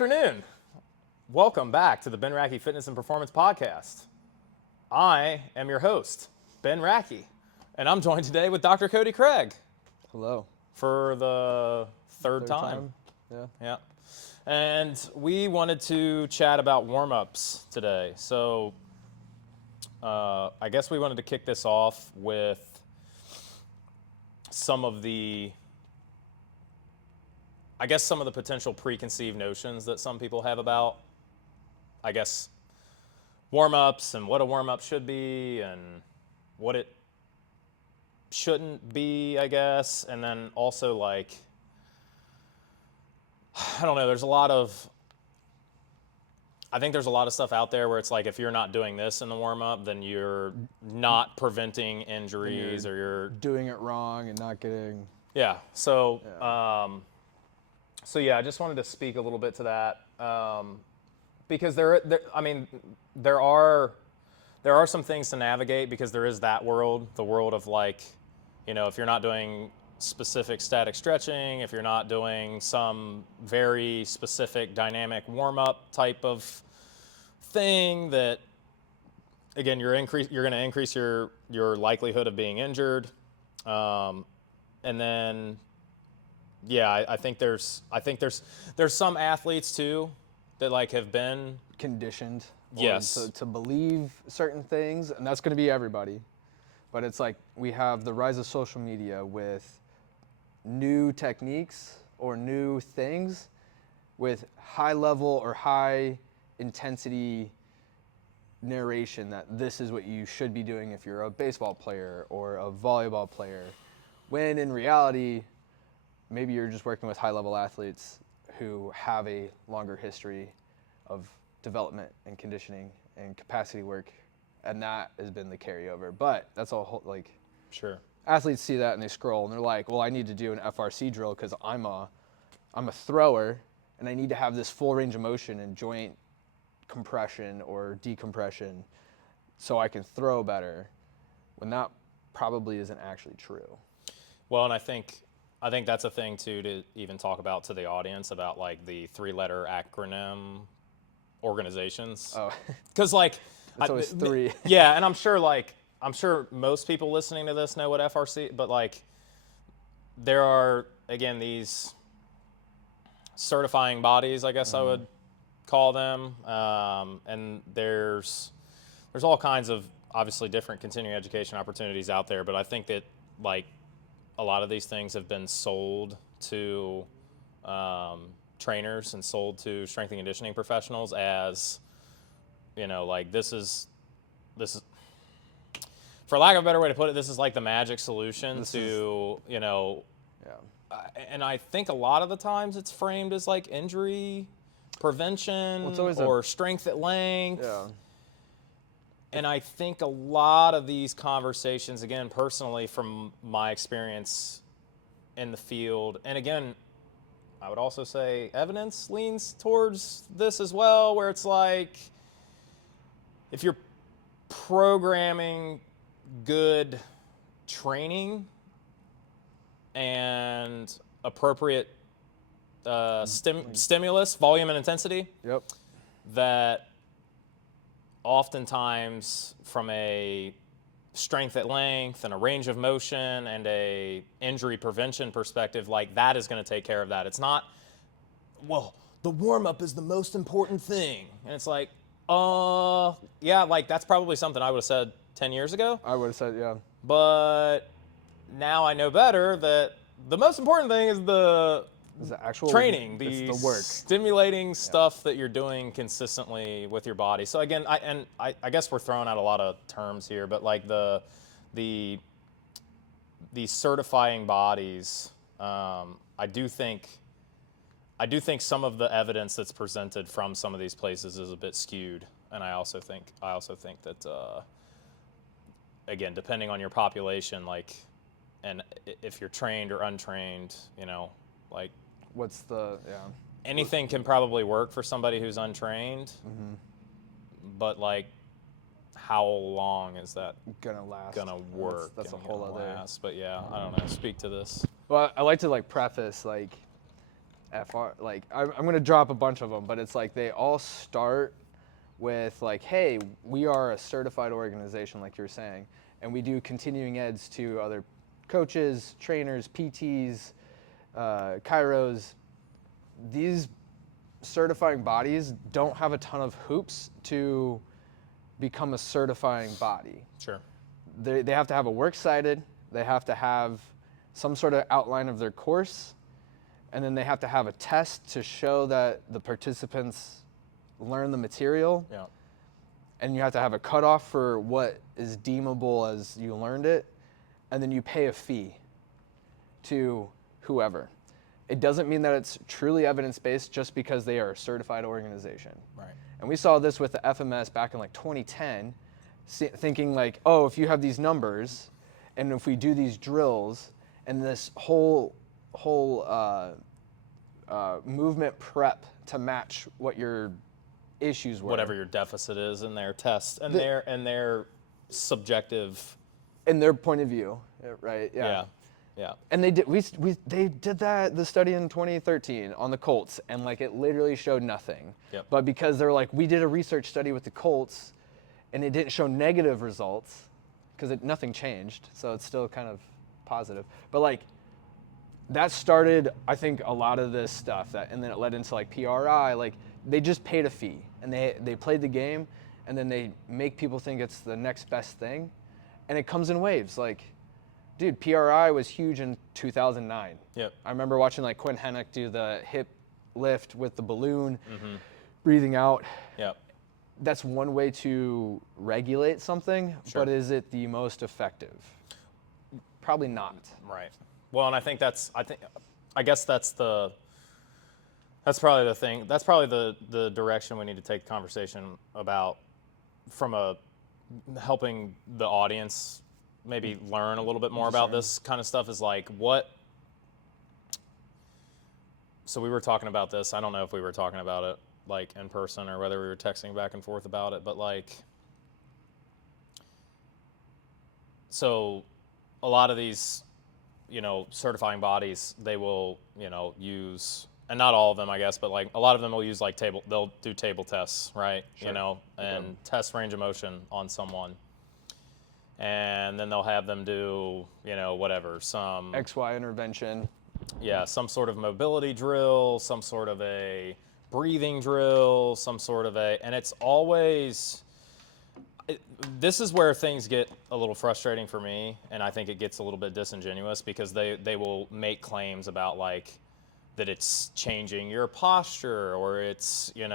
Afternoon. Welcome back to the Ben Racky Fitness and Performance Podcast. I am your host, Ben Racky, and I'm joined today with Dr. Cody Craig Hello. for the third time. Yeah. Yeah. And we wanted to chat about warm-ups today. So I guess we wanted to kick this off with some of the potential preconceived notions that some people have about, warm-ups and what a warm-up should be and what it shouldn't be, and then also I don't know, I think there's a lot of stuff out there where it's like if you're not doing this in the warm-up, then you're not preventing injuries or you're doing it wrong and not getting. Yeah. So I just wanted to speak a little bit to that because there are some things to navigate because there is that world, the world of if you're not doing specific static stretching, if you're not doing some very specific dynamic warm-up type of thing, that again you're going to increase your likelihood of being injured, and then. Yeah, I think there's some athletes too that have been Conditioned. Yes. To believe certain things, and that's going to be everybody. But it's like we have the rise of social media with new techniques or new things with high level or high intensity narration that this is what you should be doing if you're a baseball player or a volleyball player, when in reality, maybe you're just working with high-level athletes who have a longer history of development and conditioning and capacity work, and that has been the carryover. But that's all Sure. Athletes see that and they scroll and they're like, well, I need to do an FRC drill because I'm a thrower and I need to have this full range of motion and joint compression or decompression so I can throw better, when that probably isn't actually true. Well, and I think that's a thing too to even talk about to the audience about the 3-letter acronym organizations. Oh, because it's always three. Yeah, and I'm sure most people listening to this know what FRC, but there are again these certifying bodies, I guess I would call them, and there's all kinds of obviously different continuing education opportunities out there, but I think that a lot of these things have been sold to trainers and sold to strength and conditioning professionals as, this is, for lack of a better way to put it, this is the magic solution and I think a lot of the times it's framed as injury prevention or strength at length. Yeah. And I think a lot of these conversations, again, personally, from my experience in the field, and again, I would also say evidence leans towards this as well, where it's if you're programming good training and appropriate stimulus, volume and intensity, Yep. that oftentimes from a strength at length and a range of motion and a injury prevention perspective, that is going to take care of that. It's not, well, the warm-up is the most important thing. And it's that's probably something I would have said 10 years ago. I would have said, yeah. But now I know better that the most important thing is the actual training, the work, stimulating stuff that you're doing consistently with your body. So again, I guess we're throwing out a lot of terms here, but the certifying bodies, I do think some of the evidence that's presented from some of these places is a bit skewed, and I also think that again, depending on your population, and if you're trained or untrained, what's the anything can probably work for somebody who's untrained, but how long is that gonna last? Gonna work? That's a whole other. But yeah, I don't know. Speak to this. Well, I like to preface FR, like I'm gonna drop a bunch of them, but it's like they all start with like, hey, we are a certified organization, like you were saying, and we do continuing eds to other coaches, trainers, PTs, chiros. These certifying bodies don't have a ton of hoops to become a certifying body. Sure. They have to have a works cited, they have to have some sort of outline of their course, and then they have to have a test to show that the participants learn the material. Yeah. And you have to have a cutoff for what is deemable as you learned it, and then you pay a fee to whoever. It doesn't mean that it's truly evidence-based just because they are a certified organization. Right. And we saw this with the FMS back in like 2010, thinking like, oh, if you have these numbers, and if we do these drills, and this whole movement prep to match what your issues were. Whatever your deficit is in their test and their subjective. In their point of view, right? Yeah. Yeah. And they did. They did the study in 2013 on the Colts, and like it literally showed nothing. Yep. But because they're like, we did a research study with the Colts, and it didn't show negative results, because nothing changed, so it's still kind of positive. But like, that started, I think, a lot of this stuff and then it led into like PRI. Like they just paid a fee, and they played the game, and then they make people think it's the next best thing, and it comes in waves. Like, dude, PRI was huge in 2009. Yep. I remember watching like Quinn Hennick do the hip lift with the balloon, breathing out. Yep. That's one way to regulate something, Sure. but is it the most effective? Probably not. Right. Well, and I guess that's probably the thing. That's probably the direction we need to take the conversation about, from helping the audience maybe learn a little bit more about this kind of stuff, is like what. So we were talking about this. I don't know if we were talking about it like in person or whether we were texting back and forth about it, but like, so a lot of these, certifying bodies, they will, use, and not all of them, I guess, but like a lot of them will use like they'll do table tests, right? Sure. And test range of motion on someone. And then they'll have them do, whatever, some XY intervention. Yeah, some sort of mobility drill, some sort of a breathing drill, and it's always, this is where things get a little frustrating for me, and I think it gets a little bit disingenuous, because they will make claims about like that it's changing your posture, or it's putting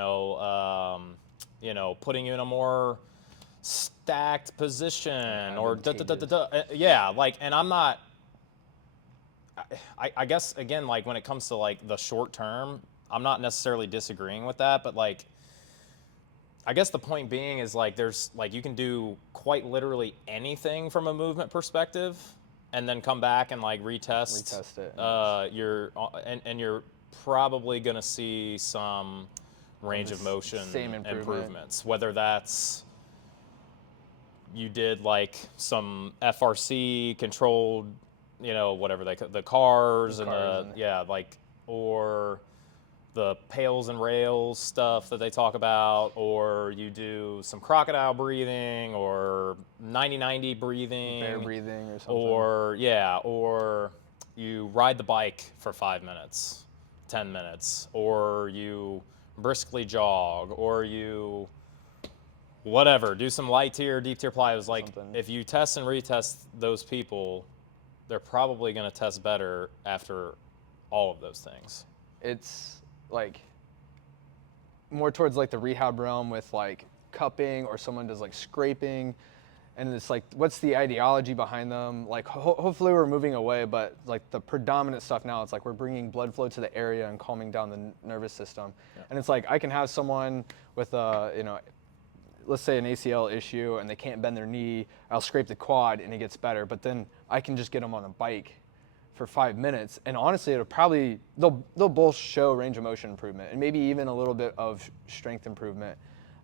you in a more stacked position, or yeah, like, and I'm not. I guess again, like when it comes to like the short term, I'm not necessarily disagreeing with that, but like, I guess the point being is like there's like you can do quite literally anything from a movement perspective, and then come back and like retest it. You're probably gonna see some range of motion same improvements, whether that's you did like some FRC controlled, whatever the cars or the pails and rails stuff that they talk about, or you do some crocodile breathing or 90-90 breathing, bear breathing or something, or you ride the bike for 5 minutes, 10 minutes, or you briskly jog, or you whatever, do some light tier, deep tier plyos. Like if you test and retest those people, they're probably going to test better after all of those things. It's like more towards like the rehab realm with like cupping, or someone does like scraping, and it's like, what's the ideology behind them? Like hopefully we're moving away, but like the predominant stuff now, it's like we're bringing blood flow to the area and calming down the nervous system. Yeah. And it's like I can have someone with let's say an ACL issue, and they can't bend their knee. I'll scrape the quad and it gets better, but then I can just get them on a bike for 5 minutes, and honestly, they'll both show range of motion improvement, and maybe even a little bit of strength improvement.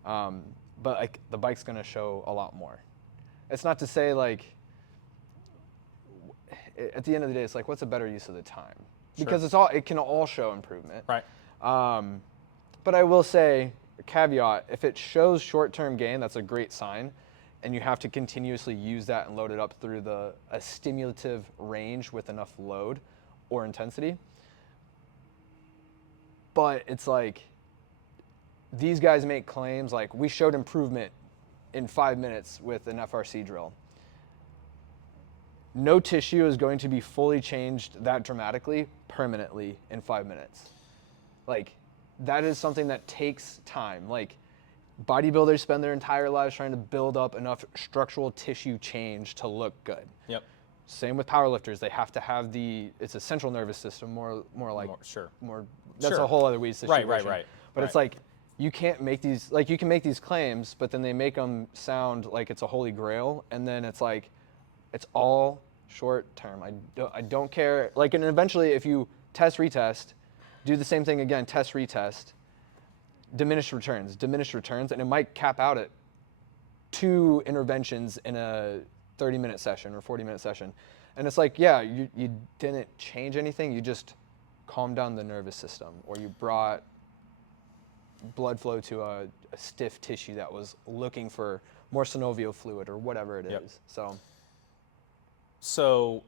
But like the bike's gonna show a lot more. It's not to say like, at the end of the day, it's like, what's a better use of the time? because it can all show improvement. Right. But I will say, a caveat, if it shows short-term gain, that's a great sign, and you have to continuously use that and load it up through a stimulative range with enough load or intensity. But it's like, these guys make claims like, we showed improvement in 5 minutes with an FRC drill. No tissue is going to be fully changed that dramatically, permanently, in 5 minutes. Like, that is something that takes time. Like, bodybuilders spend their entire lives trying to build up enough structural tissue change to look good. Yep. Same with powerlifters. They have to have it's a central nervous system, more like, that's a whole other weed situation. Right. But it's like, you can't make these, like, you can make these claims, but then they make them sound like it's a holy grail, and then it's like, it's all short term. I don't care. Like, and eventually, if you test, retest, do the same thing again, test, retest, diminished returns, and it might cap out at 2 interventions in a 30-minute session or 40-minute session. And it's like, yeah, you didn't change anything. You just calmed down the nervous system, or you brought blood flow to a stiff tissue that was looking for more synovial fluid or whatever it is. So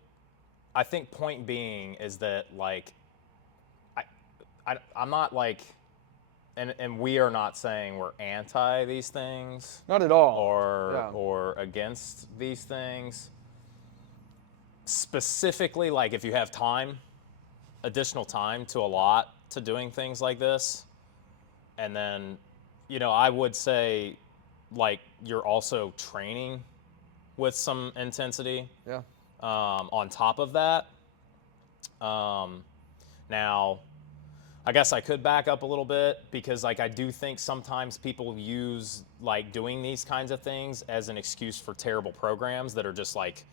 I think point being is that, like, I'm not like, and we are not saying we're anti these things. Not at all. Or against these things. Specifically, like, if you have time, additional time to allot to doing things like this, and then, I would say, like, you're also training with some intensity. Yeah. On top of that. Now, I guess I could back up a little bit, because, like, I do think sometimes people use, like, doing these kinds of things as an excuse for terrible programs that are just, like,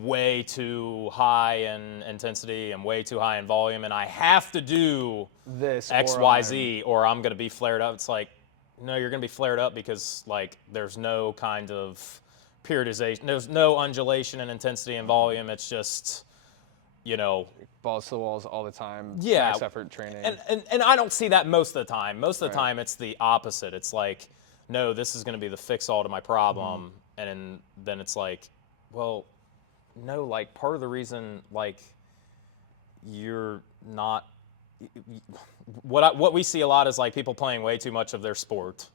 way too high in intensity and way too high in volume, and I have to do this X, Y, Z, or I'm going to be flared up. It's like, no, you're going to be flared up because, like, there's no kind of periodization. There's no undulation in intensity and volume. It's just, balls to the walls all the time. Yeah. Max effort training. And I don't see that most of the time. Most of the time, it's the opposite. It's like, no, this is going to be the fix-all to my problem. And then it's like, well, no, like, part of the reason, like, you're not, what we see a lot is, like, people playing way too much of their sport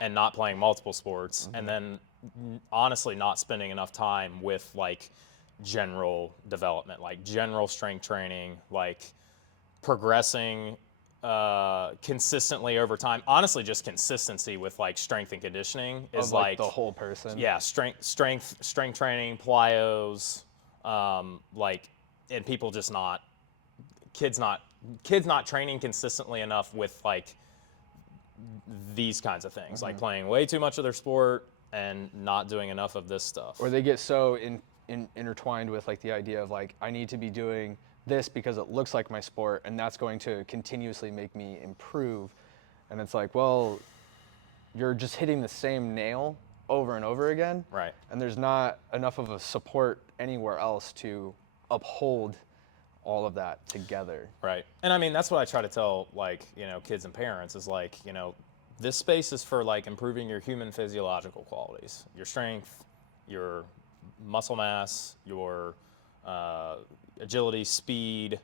and not playing multiple sports, and then honestly not spending enough time with, like, general development, like general strength training, like progressing consistently over time. Honestly, just consistency with, like, strength and conditioning is, like, the whole person. Yeah, strength training, plyos, like, and people just kids not training consistently enough with, like, these kinds of things, like playing way too much of their sport and not doing enough of this stuff. Or they get so intertwined with, like, the idea of, like, I need to be doing this because it looks like my sport, and that's going to continuously make me improve. And it's like, well, you're just hitting the same nail over and over again. Right. And there's not enough of a support anywhere else to uphold all of that together. Right. And I mean, that's what I try to tell, like, kids and parents is, like, this space is for, like, improving your human physiological qualities, your strength, your muscle mass, your agility, speed,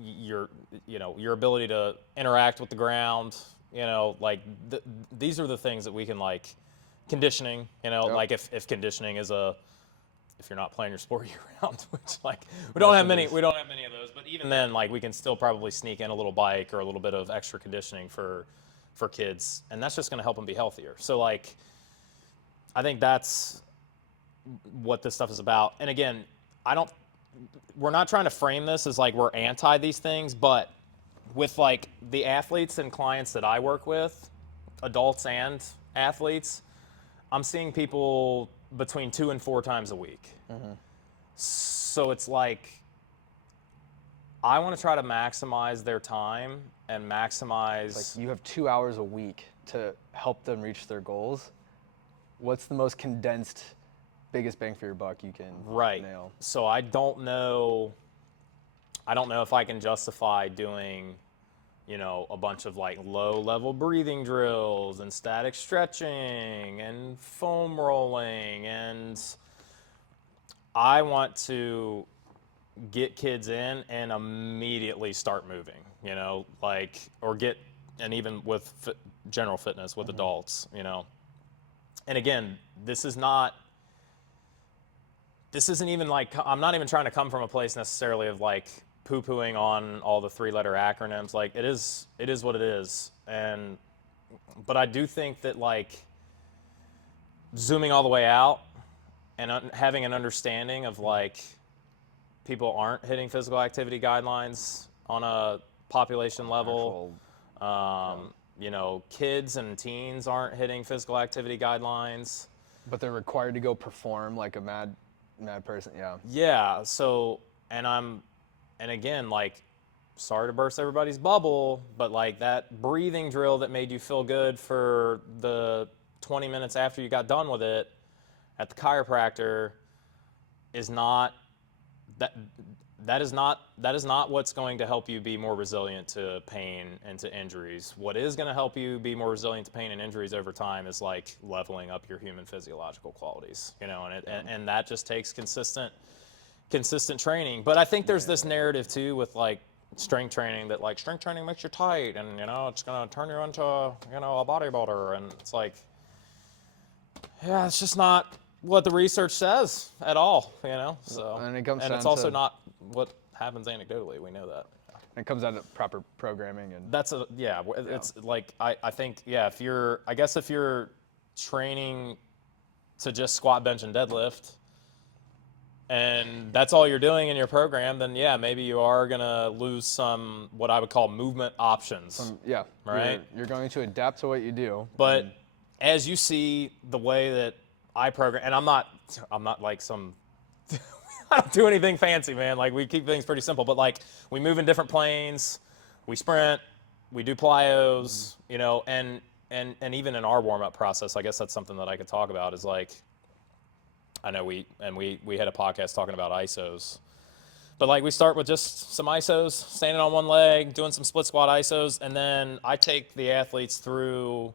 your ability to interact with the ground, like, these are the things that we can, like, conditioning, like, if conditioning is if you're not playing your sport year round, which, like, we don't have many of those, but even then, like, we can still probably sneak in a little bike or a little bit of extra conditioning for kids, and that's just going to help them be healthier. So, like, I think that's what this stuff is about. And again, we're not trying to frame this as, like, we're anti these things, but with, like, the athletes and clients that I work with, adults and athletes, I'm seeing people between 2 and 4 times a week. So it's like, I want to try to maximize their time and maximize. Like, you have 2 hours a week to help them reach their goals. What's the most condensed, biggest bang for your buck you can nail? So I don't know. I don't know if I can justify doing, a bunch of like low level breathing drills and static stretching and foam rolling. And I want to get kids in and immediately start moving, and even with general fitness with adults, And again, this isn't even like, I'm not even trying to come from a place necessarily of like poo-pooing on all the 3-letter acronyms. Like it is what it is. But I do think that like zooming all the way out and having an understanding of like people aren't hitting physical activity guidelines on a population level. Kids and teens aren't hitting physical activity guidelines. But they're required to go perform like a mad person. Yeah. Yeah. So, and again, like, sorry to burst everybody's bubble, but like that breathing drill that made you feel good for the 20 minutes after you got done with it at the chiropractor is not that is not what's going to help you be more resilient to pain and to injuries. What is going to help you be more resilient to pain and injuries over time is like leveling up your human physiological qualities, and that just takes consistent training. But I think there's this narrative too with like strength training that like strength training makes you tight and it's going to turn you into a bodybuilder, and it's like, yeah, it's just not what the research says at all, So, and it's also not what happens anecdotally. We know that. It comes out of proper programming, and it's like I think if you're training to just squat, bench, and deadlift, and that's all you're doing in your program, then maybe you are gonna lose some what I would call movement options. Right. You're going to adapt to what you do, but as you see the way that I program, and I'm not like some, I don't do anything fancy, man. Like we keep things pretty simple, but like we move in different planes, we sprint, we do plyos, and even in our warm up process, I guess that's something that I could talk about is like, I know we had a podcast talking about ISOs, but like we start with just some ISOs, standing on one leg, doing some split squat ISOs, and then I take the athletes through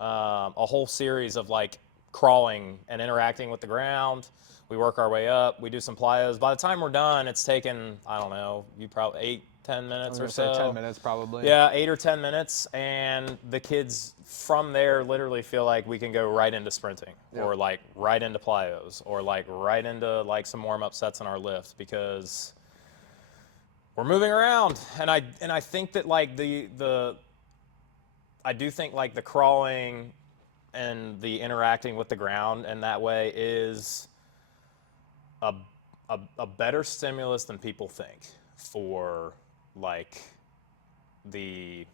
a whole series of like crawling and interacting with the ground. We work our way up. We do some plyos. By the time we're done, it's taken, I don't know, you probably 8-10 minutes or so. 10 minutes probably. Yeah, 8 or 10 minutes. And the kids from there literally feel like we can go right into sprinting or like right into plyos or like right into like some warm-up sets in our lift because we're moving around. And I think that like I do think like the crawling and the interacting with the ground and that way is a better stimulus than people think for like the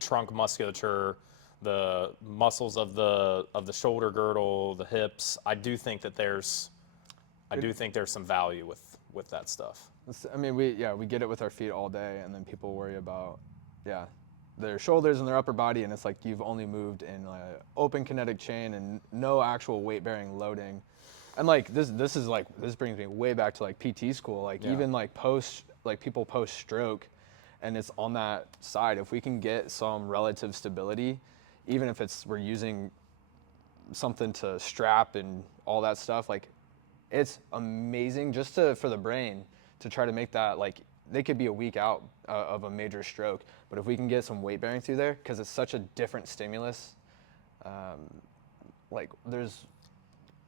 trunk musculature, the muscles of the shoulder girdle, the hips. I do think there's some value with that stuff. I mean, we get it with our feet all day, and then people worry about their shoulders and their upper body, and it's like you've only moved in open kinetic chain and no actual weight bearing loading. And like this brings me way back to like PT school, even like people post stroke, and it's on that side. If we can get some relative stability, even if we're using something to strap and all that stuff, like it's amazing just for the brain to try to make that like they could be a week out of a major stroke, but if we can get some weight bearing through there, because it's such a different stimulus, like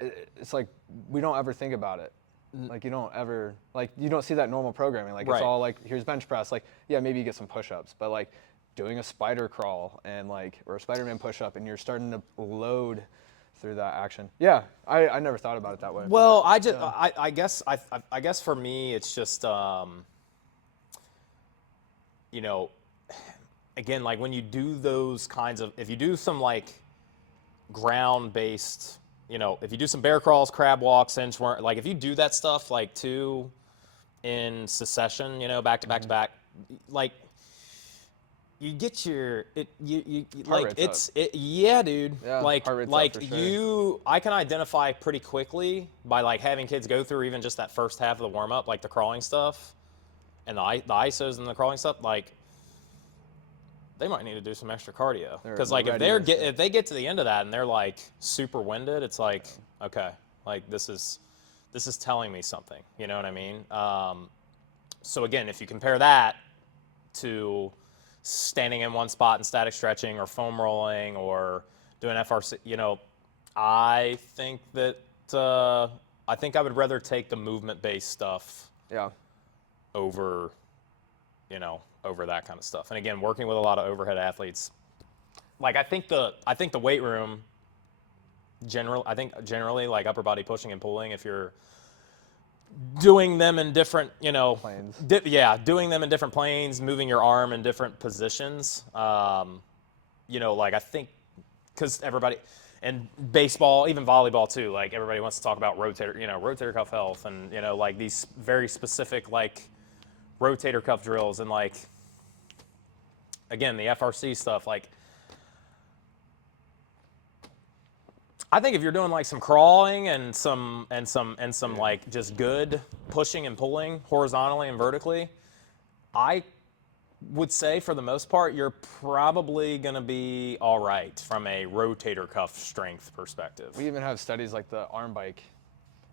it's like we don't ever think about it. Like you don't see that normal programming. Like it's all like, here's bench press. Like, maybe you get some push-ups, but like doing a spider crawl and or a Spider-Man push-up, and you're starting to load through that action. Yeah, I never thought about it that way. Well, I guess for me it's just again, like when you do those kinds of, if you do some like ground-based, if you do some bear crawls, crab walks, inchworm, like if you do that stuff like too in succession, back to back to back, like you get your Heart rate's up. Yeah, dude. Yeah, like heart rate's up for sure. I can identify pretty quickly by like having kids go through even just that first half of the warm up, like the crawling stuff. and the ISOs and the crawling stuff, like they might need to do some extra cardio. Because like if they get to the end of that and they're like super winded, it's like, okay, like this is telling me something. You know what I mean? So again, if you compare that to standing in one spot and static stretching or foam rolling or doing FRC, I think that I think I would rather take the movement-based stuff Yeah. over, over that kind of stuff. And again, working with a lot of overhead athletes, like I think the weight room, generally like upper body pushing and pulling, if you're doing them in different, Planes. Doing them in different planes, moving your arm in different positions. Like I think, because everybody, and baseball, even volleyball too, like everybody wants to talk about rotator cuff health, and like these very specific like rotator cuff drills, and like again the FRC stuff, like I think if you're doing like some crawling and some like just good pushing and pulling horizontally and vertically, I would say for the most part you're probably going to be all right from a rotator cuff strength perspective. We even have studies like the arm bike,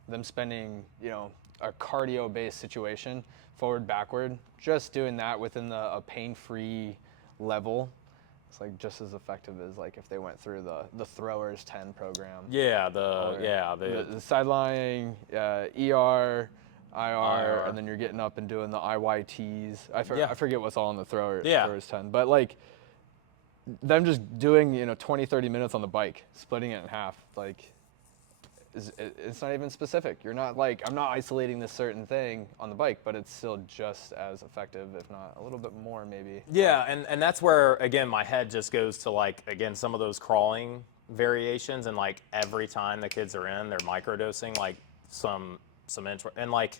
them spending, a cardio-based situation, forward, backward, just doing that within a pain-free level. It's like just as effective as like if they went through the throwers 10 program. Yeah, the sideline, ER, IR, and then you're getting up and doing the IYTs. I forget what's all on the throwers 10, but like them just doing 20, 30 minutes on the bike, splitting it in half, like it's not even specific. You're not like, I'm not isolating this certain thing on the bike, but it's still just as effective, if not a little bit more maybe. Yeah, and that's where, again, my head just goes to like, again, some of those crawling variations, and like every time the kids are in, they're microdosing like some intro, and like,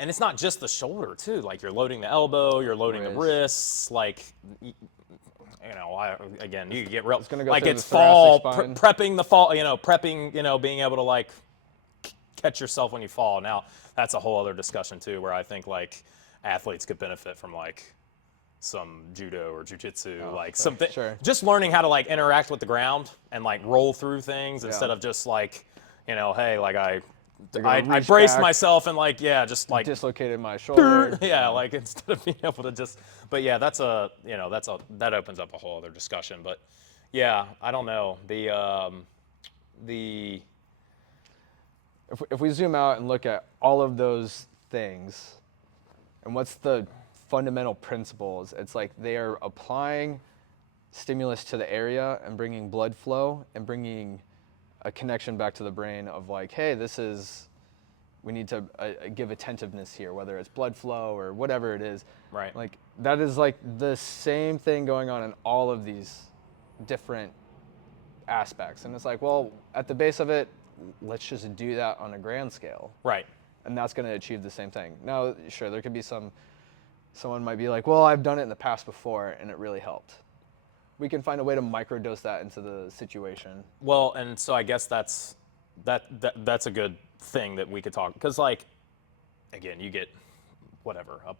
and it's not just the shoulder too, like you're loading the elbow, you're loading the wrists, like, again, you get real, like it's fall, prepping the fall, prepping, being able to like catch yourself when you fall. Now, that's a whole other discussion too, where I think like athletes could benefit from like some judo or jujitsu, like something, just learning how to like interact with the ground and like roll through things instead of just like, hey, like I braced myself and like, just like dislocated my shoulder. Like instead of being able to just, but yeah, that opens up a whole other discussion. But yeah, I don't know. If we zoom out and look at all of those things, and what's the fundamental principles, it's like they are applying stimulus to the area and bringing blood flow and bringing a connection back to the brain of like, hey, we need to give attentiveness here, whether it's blood flow or whatever it is. Right. Like that is like the same thing going on in all of these different aspects. And it's like, well, at the base of it, let's just do that on a grand scale. Right. And that's going to achieve the same thing. Now, sure, there could be someone might be like, well, I've done it in the past before and it really helped. We can find a way to microdose that into the situation. Well, and so I guess that's a good thing that we could talk, because like, again, you get whatever, a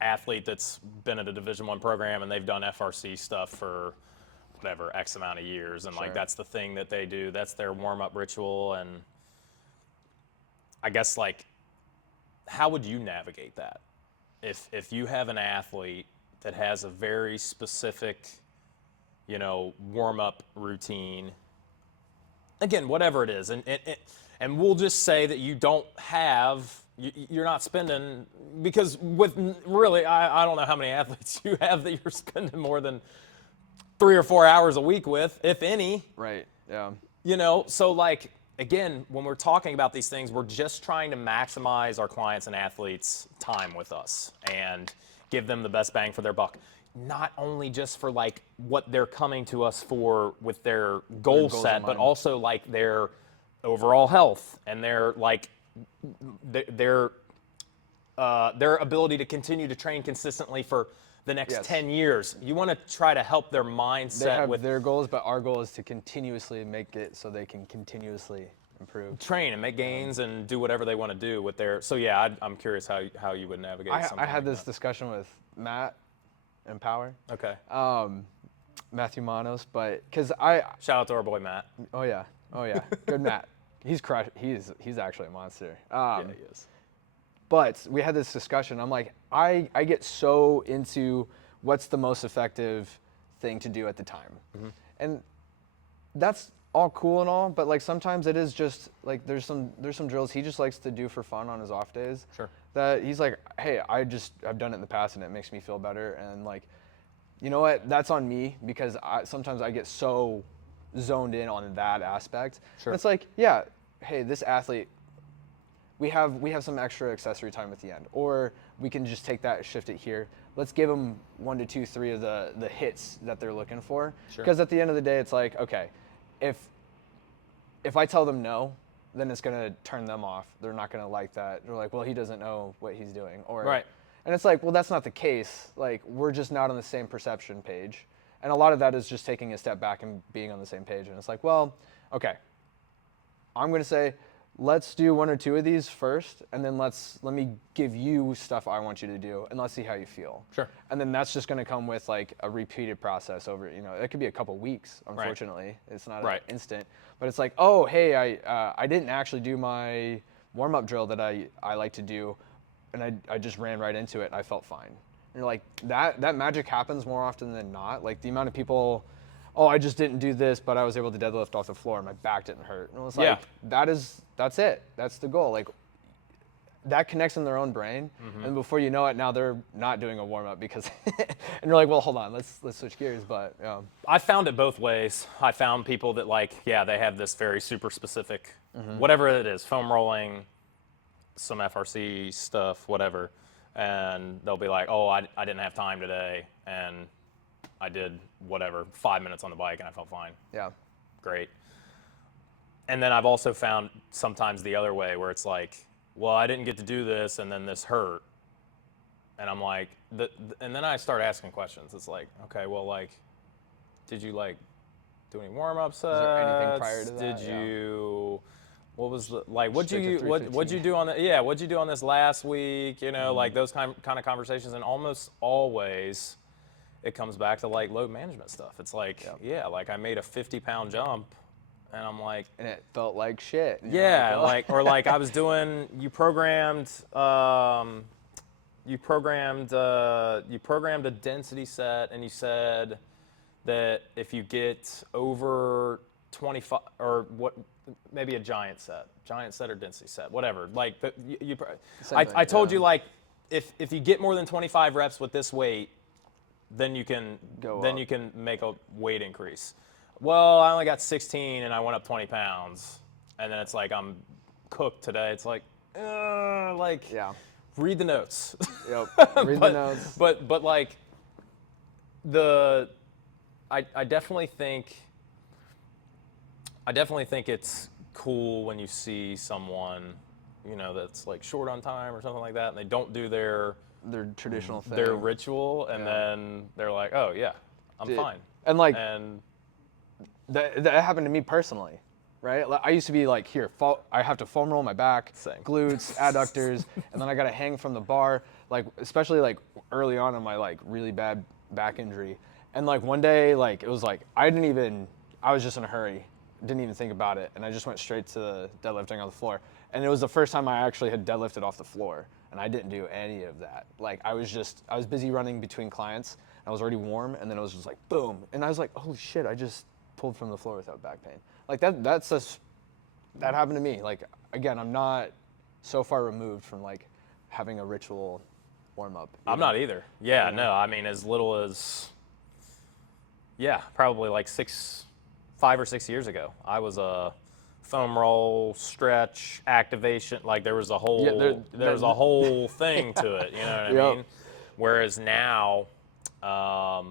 athlete that's been at a Division I program and they've done FRC stuff for whatever X amount of years, and like that's the thing that they do, that's their warm-up ritual. And I guess like, how would you navigate that if you have an athlete that has a very specific warm-up routine, again, whatever it is, and we'll just say that you don't have, you're not spending, because with really, I don't know how many athletes you have that you're spending more than 3 or 4 hours a week with, if any. Right, yeah. So like, again, when we're talking about these things, we're just trying to maximize our clients and athletes' time with us and give them the best bang for their buck. Not only just for like what they're coming to us for with their goal set, but also like their overall health and their like their ability to continue to train consistently for the next 10 years. You want to try to help their mindset. They have their goals, but our goal is to continuously make it so they can continuously improve. train and make gains and do whatever they want to do with their. So yeah, I'm curious how you would navigate something. I had like this discussion with Matt in Power, that. Okay. Matthew Manos, but because Shout out to our boy Matt. oh yeah, good Matt. He's crushed. He's actually a monster. Yeah, he is. But we had this discussion. I'm like, I get so into what's the most effective thing to do at the time. And that's all cool and all, but like sometimes it is just like there's some drills he just likes to do for fun on his off days. Sure. That he's like, hey, I've done it in the past and it makes me feel better. And like, you know what? That's on me because sometimes I get so zoned in on that aspect. Sure. And it's like, yeah, hey, this athlete, we have some extra accessory time at the end, or we can just take that, shift it here. Let's give them 1 to 2, 3 of the hits that they're looking for. Sure. Because at the end of the day, it's like, okay, if I tell them no, then it's gonna turn them off. They're not gonna like that. They're like, well, he doesn't know what he's doing, or Right. And it's like, well, that's not the case. Like, we're just not on the same perception page, and a lot of that is just taking a step back and being on the same page. And it's like, well, okay, I'm gonna say, let's do 1 or 2 of these first, and then let me give you stuff I want you to do, and let's see how you feel. Sure. And then that's just going to come with like a repeated process over, it could be a couple weeks. Unfortunately, It's not an instant. But it's like, oh, hey, I didn't actually do my warm-up drill that I like to do, and I just ran right into it. And I felt fine. And you're like, that magic happens more often than not. Like the amount of people. Oh, I just didn't do this, but I was able to deadlift off the floor and my back didn't hurt. And it was like, that's it. That's the goal. Like, that connects in their own brain, and before you know it, now they're not doing a warm up because, and you're like, well, hold on, let's switch gears. But I found it both ways. I found people that they have this very super specific, whatever it is, foam rolling, some FRC stuff, whatever, and they'll be like, oh, I didn't have time today, and I did whatever, 5 minutes on the bike and I felt fine. Yeah. Great. And then I've also found sometimes the other way where it's like, well, I didn't get to do this and then this hurt. And I'm like, and then I start asking questions. It's like, okay, well, like, did you like do any warm-up sets? Is there anything prior to that? Did you, what was the, like, what'd you do on what'd you do on this last week? Like those kind of conversations. And almost always, it comes back to like load management stuff. It's like, like I made a 50-pound jump, and I'm like, and it felt like shit. Yeah, like I was doing. You programmed a density set, and you said that if you get over 25 or what, maybe a giant set or density set, whatever. Like I told you like if you get more than 25 reps with this weight, then you can you can make a weight increase. Well, I only got 16 and I went up 20 pounds, and then it's like I'm cooked today. It's like, read the notes. Yep, read the notes. But like I definitely think it's cool when you see someone, that's like short on time or something like that, and they don't do their traditional thing, their ritual, and then they're like, oh yeah, I'm fine. And like, that happened to me personally, right? Like, I used to be like, I have to foam roll my back, glutes, adductors, and then I got to hang from the bar, like especially like early on in my like really bad back injury. And like one day, like it was like I was just in a hurry, didn't even think about it, and I just went straight to the deadlifting on the floor. And it was the first time I actually had deadlifted off the floor, and I didn't do any of that. Like I was busy running between clients. I was already warm, and then it was just like boom, and I was like, holy shit, I just pulled from the floor without back pain. Like that happened to me. Like again, I'm not so far removed from like having a ritual warm up. I'm not either. Yeah, no, I mean as little as probably like 5 or 6 years ago. I was a foam roll, stretch, activation, like there was a whole a whole thing to it, you know what I mean? Whereas now I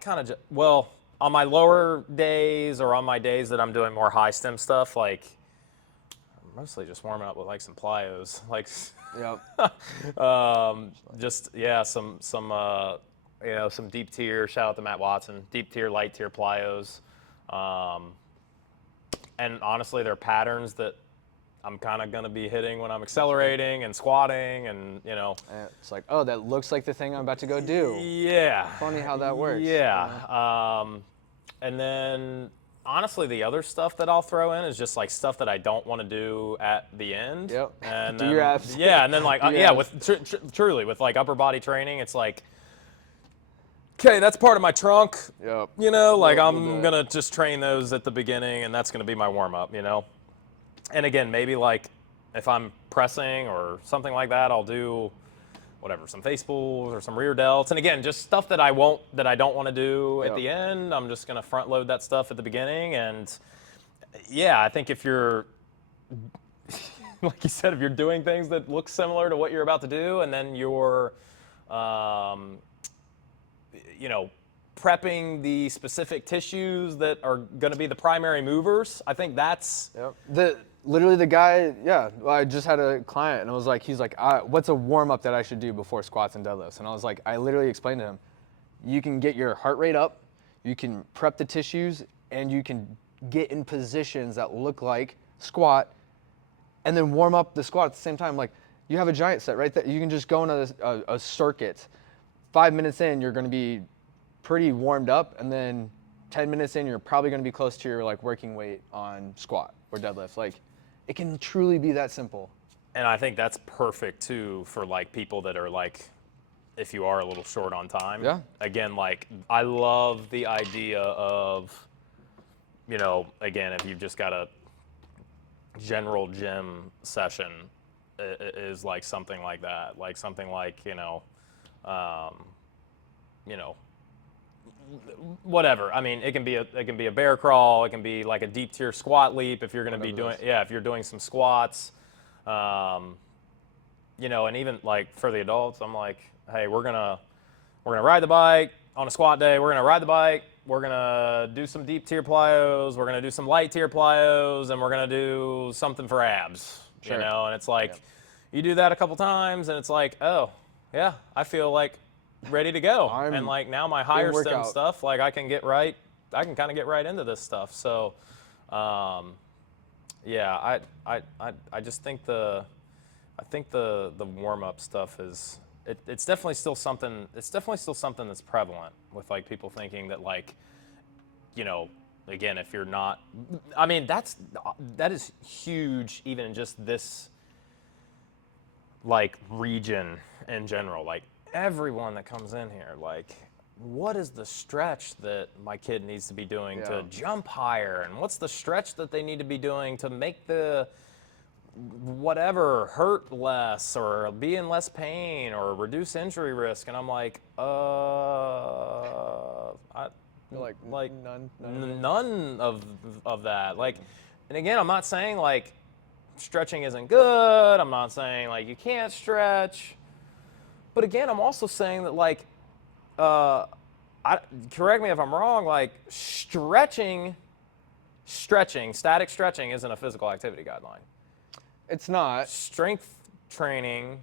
kind of on my lower days or on my days that I'm doing more high stem stuff, like I'm mostly just warming up with like some plyos, like some deep tier. Shout out to Matt Watson, deep tier, light tier plyos, and honestly, they're patterns that I'm kind of going to be hitting when I'm accelerating and squatting, and And it's like, oh, that looks like the thing I'm about to go do. Yeah. Funny how that works. Yeah. And then honestly, the other stuff that I'll throw in is just like stuff that I don't want to do at the end. Yep. And Do then, your abs. Yeah, and then like Do your yeah, abs. with truly with like upper body training, it's like, okay, that's part of my trunk. Yep. Like We'll I'm do it. gonna just train those at the beginning, and that's gonna be my warm up. And again, maybe like if I'm pressing or something like that, I'll do whatever, some face pulls or some rear delts. And again, just stuff that I don't want to do at Yep. the end. I'm just gonna front load that stuff at the beginning. And yeah, I think if you're like you said, if you're doing things that look similar to what you're about to do, and then you're um, prepping the specific tissues that are going to be the primary movers, I think that's Yep. Literally the guy, I just had a client and he's like, what's a warm up that I should do before squats and deadlifts? And I was like, I literally explained to him, you can get your heart rate up, you can prep the tissues, and you can get in positions that look like squat, and then warm up the squat at the same time. Like, you have a giant set right there. You can just go into a circuit. 5 minutes in, you're going to be pretty warmed up, and then 10 minutes in, you're probably going to be close to your like working weight on squat or deadlift. Like, it can truly be that simple. And I think that's perfect too for like people that are like, if you are a little short on time. Yeah. Again, like I love the idea of, again, if you've just got a general gym session, is like something like that, like something like whatever. I mean, it can be a bear crawl. It can be like a deep tier squat leap if you're going to be doing if you're doing some squats. And even like for the adults, I'm like, hey, we're gonna ride the bike on a squat day. We're gonna ride the bike. We're gonna do some deep tier plyos. We're gonna do some light tier plyos, and we're gonna do something for abs. Sure. And it's like, you do that a couple times, and it's like, oh, yeah, I feel like ready to go. And like now my higher stem workout. stuff, like I can kind of get right into this stuff. So, yeah, I just think the warm up stuff is it's definitely still something that's prevalent with like people thinking that like, again, if you're not, I mean, that is huge even in just this like region in general. Like everyone that comes in here, like, what is the stretch that my kid needs to be doing to jump higher, and what's the stretch that they need to be doing to make the whatever hurt less or be in less pain or reduce injury risk? And I'm like, none of that. Like, and again, I'm not saying like stretching isn't good. I'm not saying like you can't stretch. But again, I'm also saying that like, correct me if I'm wrong, like static stretching isn't a physical activity guideline. It's not. Strength training,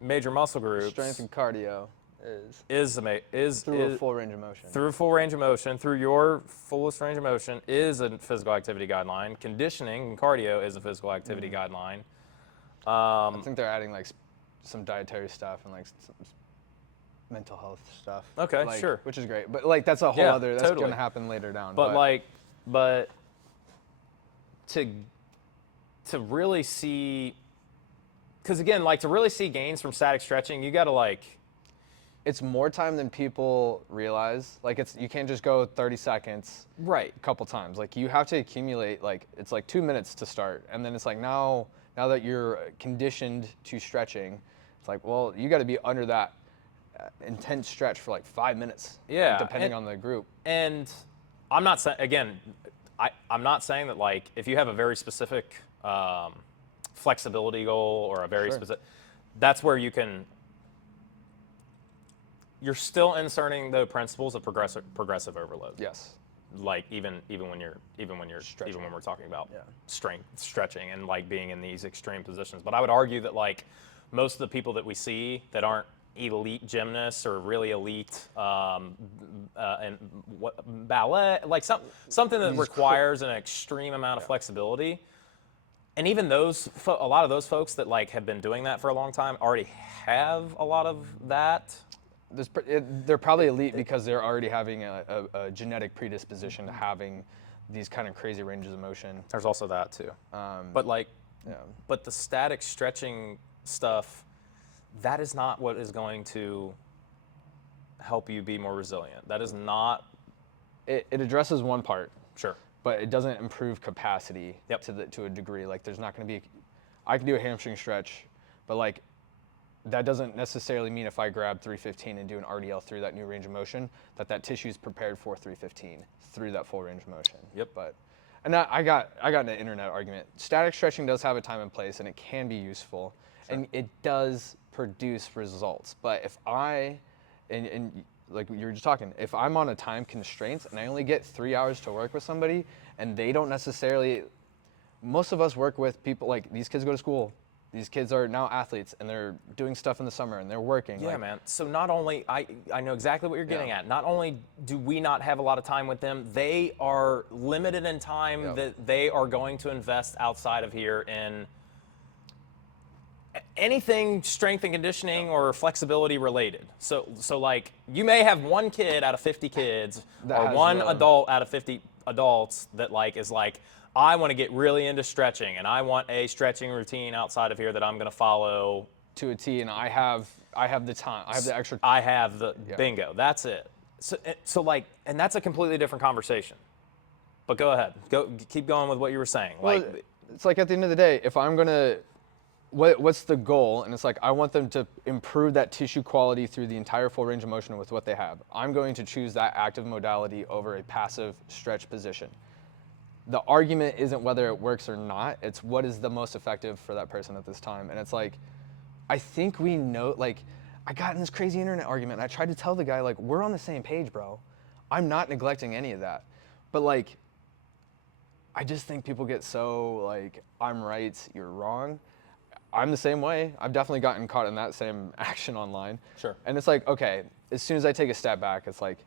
major muscle groups. Strength and cardio is through a full range of motion. Through full range of motion, through your fullest range of motion is a physical activity guideline. Conditioning and cardio is a physical activity guideline. I think they're adding like some dietary stuff and like some mental health stuff. Okay, like, sure. Which is great, but like that's a whole other. That's totally. going to happen later down. But to really see, because again, like to really see gains from static stretching, you got to like. It's more time than people realize. Like you can't just go 30 seconds. Right. A couple times. Like you have to accumulate. Like it's like 2 minutes to start, and then it's like now that you're conditioned to stretching, it's like, well, you got to be under that intense stretch for like 5 minutes. Yeah. Depending on the group. And I'm not saying, again, I'm not saying that like if you have a very specific flexibility goal or a very specific, that's where you're still inserting the principles of progressive overload. Yes. Like even when we're talking about strength stretching and like being in these extreme positions. But I would argue that like most of the people that we see that aren't elite gymnasts or really elite and ballet, like something that requires an extreme amount of flexibility. And even those, a lot of those folks that like have been doing that for a long time already have a lot of that. They're probably elite because they're already having a genetic predisposition to having these kind of crazy ranges of motion. There's also that too. But the static stretching stuff, that is not what is going to help you be more resilient. That is not. It addresses one part. Sure. But it doesn't improve capacity Yep. to a degree. Like there's not going to be, I can do a hamstring stretch, but like that doesn't necessarily mean if I grab 315 and do an RDL through that new range of motion, that tissue is prepared for 315 through that full range of motion. Yep. And I got in an internet argument. Static stretching does have a time and place, and it can be useful, and it does produce results. But if and like you were just talking, if I'm on a time constraint and I only get 3 hours to work with somebody, and they don't necessarily, most of us work with people like these kids go to school. These kids are now athletes, and they're doing stuff in the summer, and they're working. Yeah, man. So not only, I know exactly what you're getting at. Not only do we not have a lot of time with them, they are limited in time that they are going to invest outside of here in anything strength and conditioning or flexibility related. So like you may have one kid out of 50 kids or one adult out of 50 adults that like is like, I want to get really into stretching, and I want a stretching routine outside of here that I'm going to follow to a T, and I have the time. I have the extra. I have the bingo. That's it. So like, and that's a completely different conversation. But go ahead. Keep going with what you were saying. Well, like, it's like at the end of the day, if I'm gonna, what's the goal? And it's like I want them to improve that tissue quality through the entire full range of motion with what they have. I'm going to choose that active modality over a passive stretch position. The argument isn't whether it works or not, it's what is the most effective for that person at this time. And it's like, I think we know, like, I got in this crazy internet argument, and I tried to tell the guy, like, we're on the same page, bro. I'm not neglecting any of that. But, like, I just think people get so, like, I'm right, you're wrong. I'm the same way. I've definitely gotten caught in that same action online. Sure. And it's like, okay, as soon as I take a step back, it's like,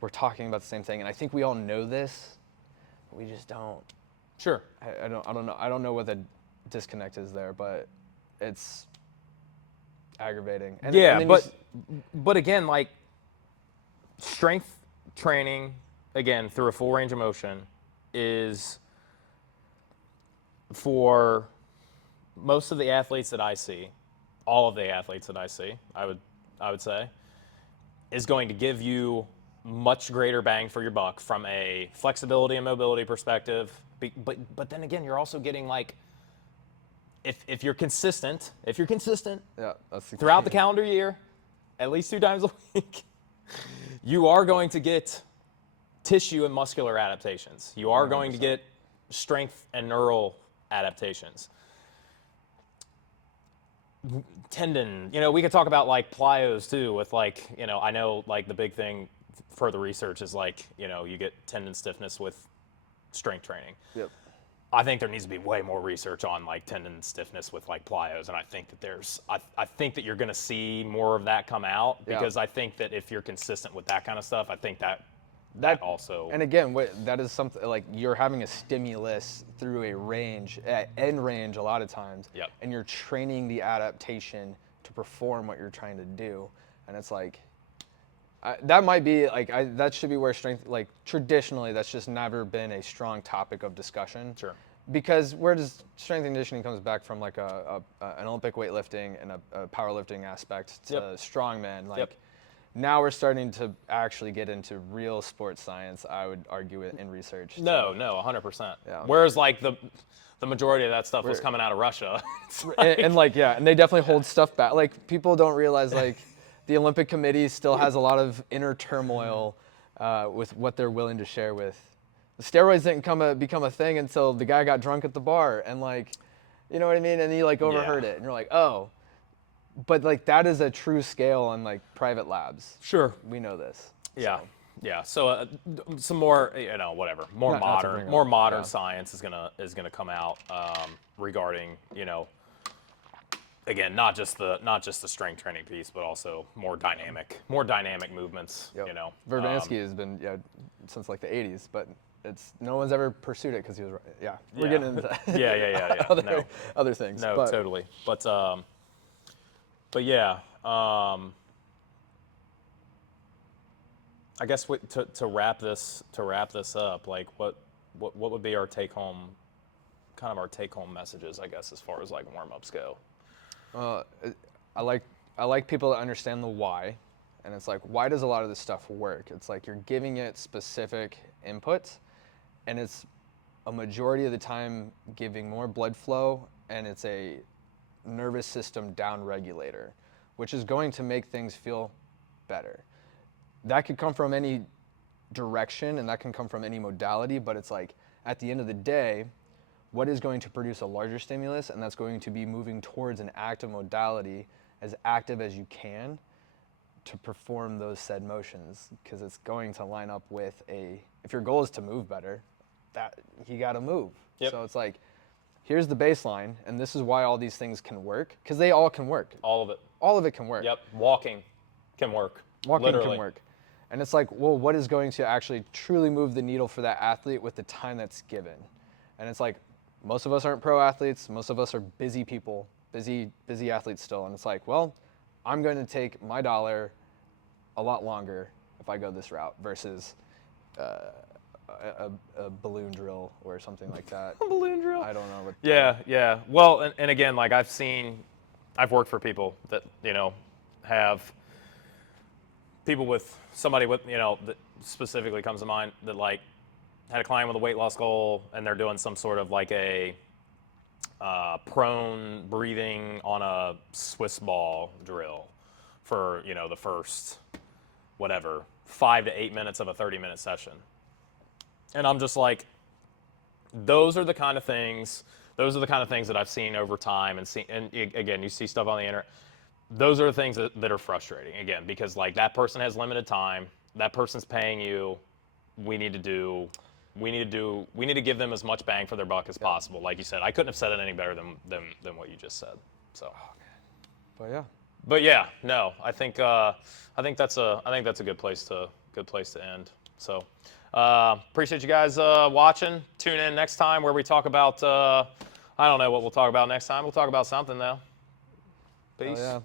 we're talking about the same thing. And I think we all know this. We just don't. Sure. I don't know. I don't know what the disconnect is there, but it's aggravating. And, yeah, and but again, like strength training, again through a full range of motion, is for most of the athletes that I see, all of the athletes that I see, I would say, is going to give you much greater bang for your buck from a flexibility and mobility perspective. But then again, you're also getting like, if you're consistent, yeah, that's throughout the calendar year, at least 2 times a week, you are going to get tissue and muscular adaptations. You are 100%. Going to get strength and neural adaptations. Tendon, we could talk about like plyos too with like, I know like the big thing for the research is like, you get tendon stiffness with strength training. Yep. I think there needs to be way more research on like tendon stiffness with like plyos, and I think that I think that you're going to see more of that come out because I think that if you're consistent with that kind of stuff, I think that also. And again, that is something like you're having a stimulus through a range, end range a lot of times, and you're training the adaptation to perform what you're trying to do, and it's like. That might be like that should be where strength, like traditionally that's just never been a strong topic of discussion. Sure. Because where does strength and conditioning comes back from, like an Olympic weightlifting and a powerlifting aspect to strongman. Like now we're starting to actually get into real sports science. I would argue it in research. No, 100%. Yeah. Whereas like the majority of that stuff was coming out of Russia. and they definitely hold stuff back. Like people don't realize like. The Olympic Committee still has a lot of inner turmoil with what they're willing to share with. The steroids didn't become a thing until the guy got drunk at the bar and like, you know what I mean? And he like overheard it and you're like, oh. But like that is a true scale on like private labs. Sure. We know this. Yeah. So. Yeah. So some more, whatever, more modern science is gonna come out regarding, again, not just the strength training piece, but also more dynamic movements. Yep. You know, Verbansky has been since like the 80s, but it's no one's ever pursued it because he was right. Yeah, we're Yeah. getting into that. Yeah. other things. No, but, totally. But yeah. I guess to wrap this up, like what would be our take home messages, I guess, as far as like warm ups go. I like people that understand the why, and it's like, why does a lot of this stuff work? It's like you're giving it specific inputs, and it's a majority of the time giving more blood flow, and it's a nervous system down regulator, which is going to make things feel better. That could come from any direction, and that can come from any modality, but it's like, at the end of the day, what is going to produce a larger stimulus, and that's going to be moving towards an active modality, as active as you can, to perform those said motions, because it's going to line up with if your goal is to move better, that you got to move. Yep. So it's like, here's the baseline, and this is why all these things can work, because they all can work. All of it. All of it can work. Yep. Walking can work. Walking Literally. can work. And it's like, well, what is going to actually truly move the needle for that athlete with the time that's given? And it's like, most of us aren't pro athletes. Most of us are busy people, busy athletes still. And it's like, well, I'm going to take my dollar a lot longer if I go this route versus a balloon drill or something like that. A balloon drill. I don't know what. Yeah. Well, and again, like I've worked for people that have people with somebody with that specifically comes to mind that like had a client with a weight loss goal, and they're doing some sort of like a prone breathing on a Swiss ball drill for the first 5 to 8 minutes of a 30-minute session. And I'm just like, those are the kind of things that I've seen over time, and again, you see stuff on the internet. Those are the things that are frustrating, again, because like that person has limited time, that person's paying you. We need to give them as much bang for their buck as possible. Like you said, I couldn't have said it any better than what you just said. So, but yeah, no, I think that's a good place to end. So, appreciate you guys watching. Tune in next time where we talk about I don't know what we'll talk about next time. We'll talk about something though. Peace. Oh, yeah.